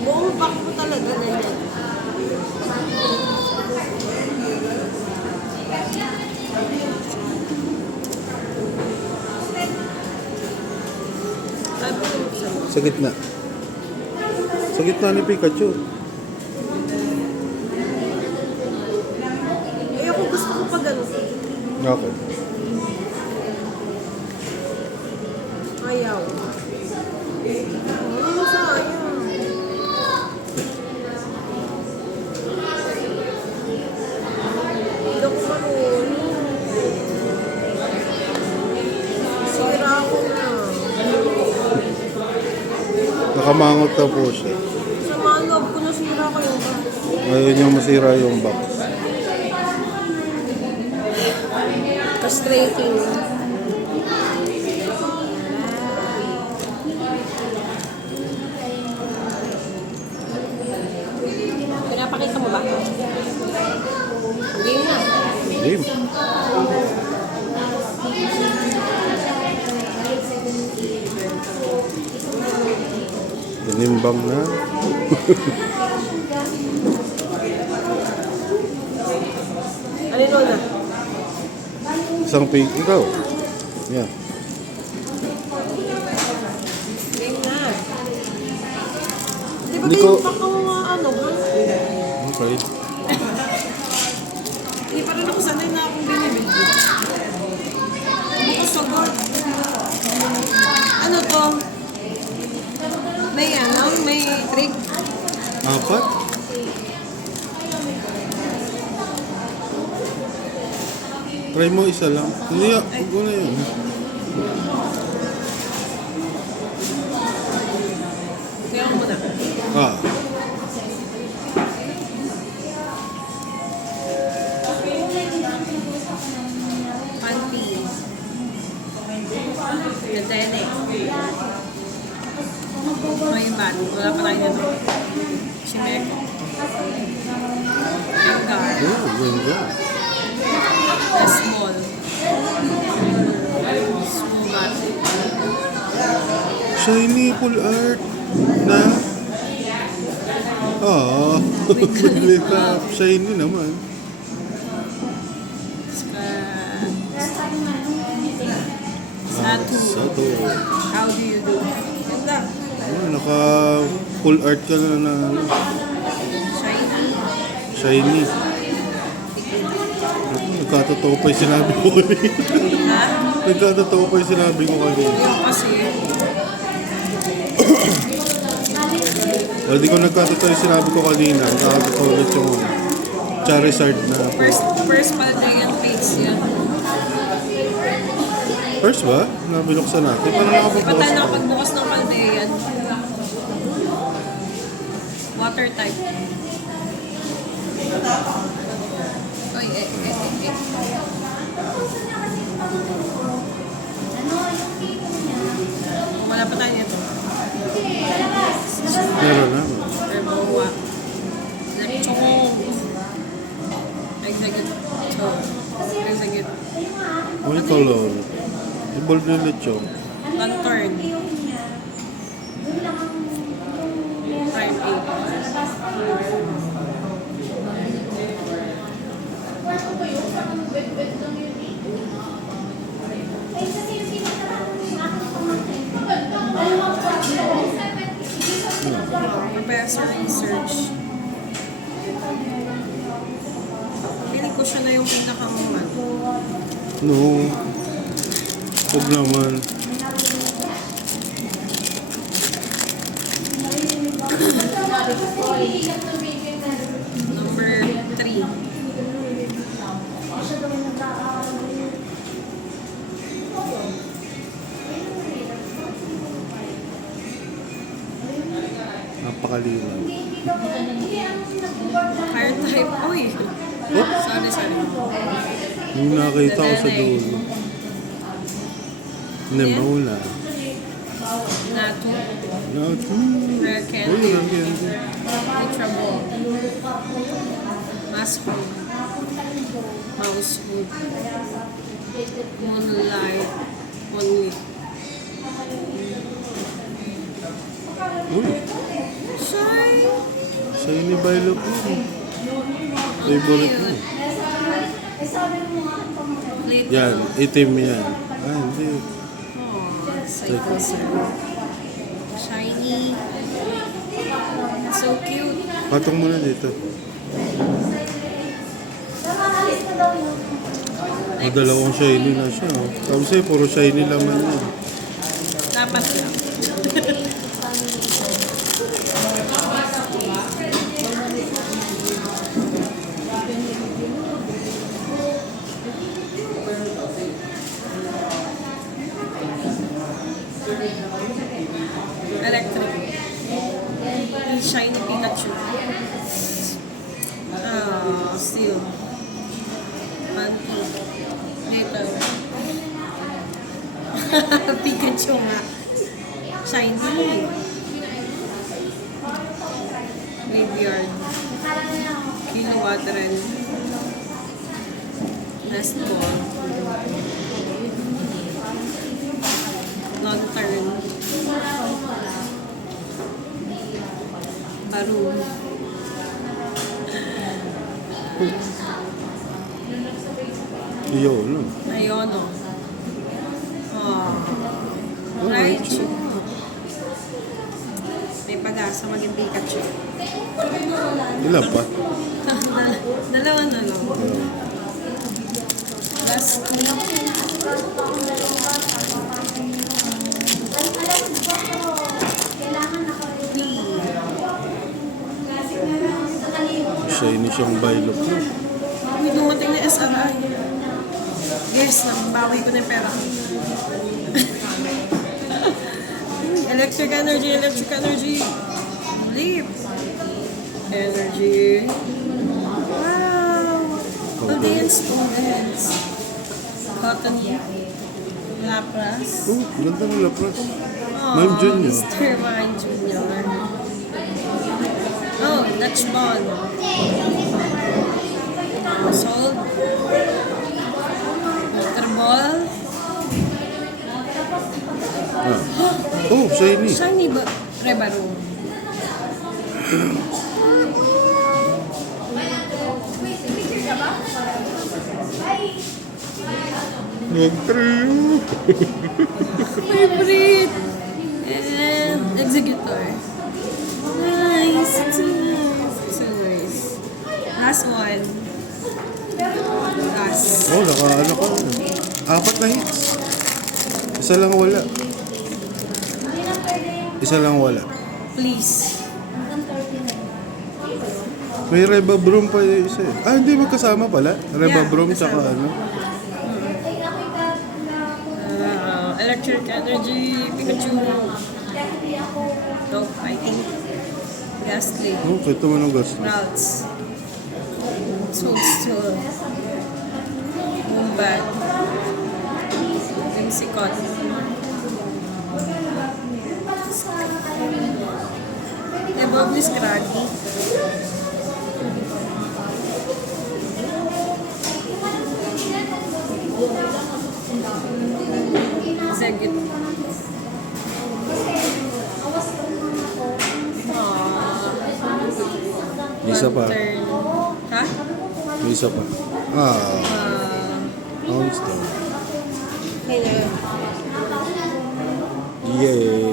Buong pack mo talaga na yan. Sa gitna. Sa gitna ni Pikachu. Eh ako gusto ko pa ganun. Okay. Ayaw. Ano sayang? Hindi ako marunong. Sira ako na. Nakamangot na po siya. Sa mga loob ko nasira ko yung box. Ngayon yung masira yung box. Frustrating. Pinapakita mo ba? Game na. Game. Tinimbang na. Ano yun na? Isang pig. Ikaw. Yan. Game na. Di ba Hindi kayo ko- baka mga ano? Okay. Hindi pa rin ako sanay na akong binibig. Bukas sa gold. Ano to? May ano? May trick? Apat? Try mo isa lang. Hindi, huwag mo na yun. Kaya mo na. Ah. Panty. Ganda yan eh. May bat. Wala pa tayo nito. Shimeko. Rengar. Oh, ganda. The small. Small. Shiny full art na. Ah. Lit up. Shiny naman. Satu. Sato. How do you do? Ganda. Ah, naka full art ka na na ano, Shiny. shiny. Nagkatotoo pa yung sinabi ko kanina. Ha? Nagkatotoo pa yung sinabi ko kanina. Yung kasi. O, di ko nagkatotoo yung sinabi ko kanina. Nagkatotoo ulit yung Charizard na First Paldean face yan. First ba? Nabiluksan natin. Paano Di ba nakapagbukas tayo ako? nakapagbukas ng Paldean? Water type. Oy, eh. Wala pa tayo nito. Meron na. Herboa. Lechong. Execute. Execute. May color. Evolve na lechong. Lantern. Type A. Professor Research. Feeling ko siya na yung pinakaman. No. Huwag naman. Number 3. Napakaliwan. Fire type. Uy. Oh, Sorry. yung nakita ko sa dulo. Nemona. Natu. Natu. Rare Uy, candy. nandiyan. Ultra Ball. Masshood. Mousehood. Moonlight. Only. Uy, Shine! shiny violet mo. Favorite mo. Later. Yan, itim yan. Ah, hindi. Oh, cycle sir. Shiny. So cute. Patong mo na dito. Dalawang shiny na siya. Oh. Tapos puro shiny laman yan. Dapat lang. Electric. Shiny Pikachu. Ah, still. Monkey. Dito. Pikachu nga. Shiny. Graveyard. Kilowatteren. Last ball. Lantern. Baru. Iyo, no? Ayono. Oh. Oh, Raichu. May pag-asa maging Pikachu. Ilan pa? Dalawa na lang. Last Shiny siyang violet mo. Uy, dumating na SRI. Yes, nabawi ko na yung pera ko. Electric energy, electric energy. Leap. Energy. Wow. Paldeans, Paldeans. Cotton. Lapras. Oh, ganda ng lapras. Oh, Mime Junior. Mr. Mime Junior. Oh, Dutch Bond. Sold. Water Ball. Ah. Oh, shiny. Shiny ba? Rebaro. Nag-trio. Favorite. And Executor. Nice. It's nice. Last one. Last. Oh, naka-ano ka. Apat na hits. Isa lang wala. Isa lang wala. Please. May Rebabrom pa yung isa eh. Ah, hindi magkasama pala. Rebabrom Yeah, tsaka kasama. ano. Electric Energy, Pikachu. Dog fighting. Ghastly. Oh, kito mo ng gas. Routes. Toadstool. Wombat. Whimsicott. Evolve ni Scraggy. Executive. May isa pa. Turn. Ha? May isa pa. Ah, Houndstone. Hello. Yay!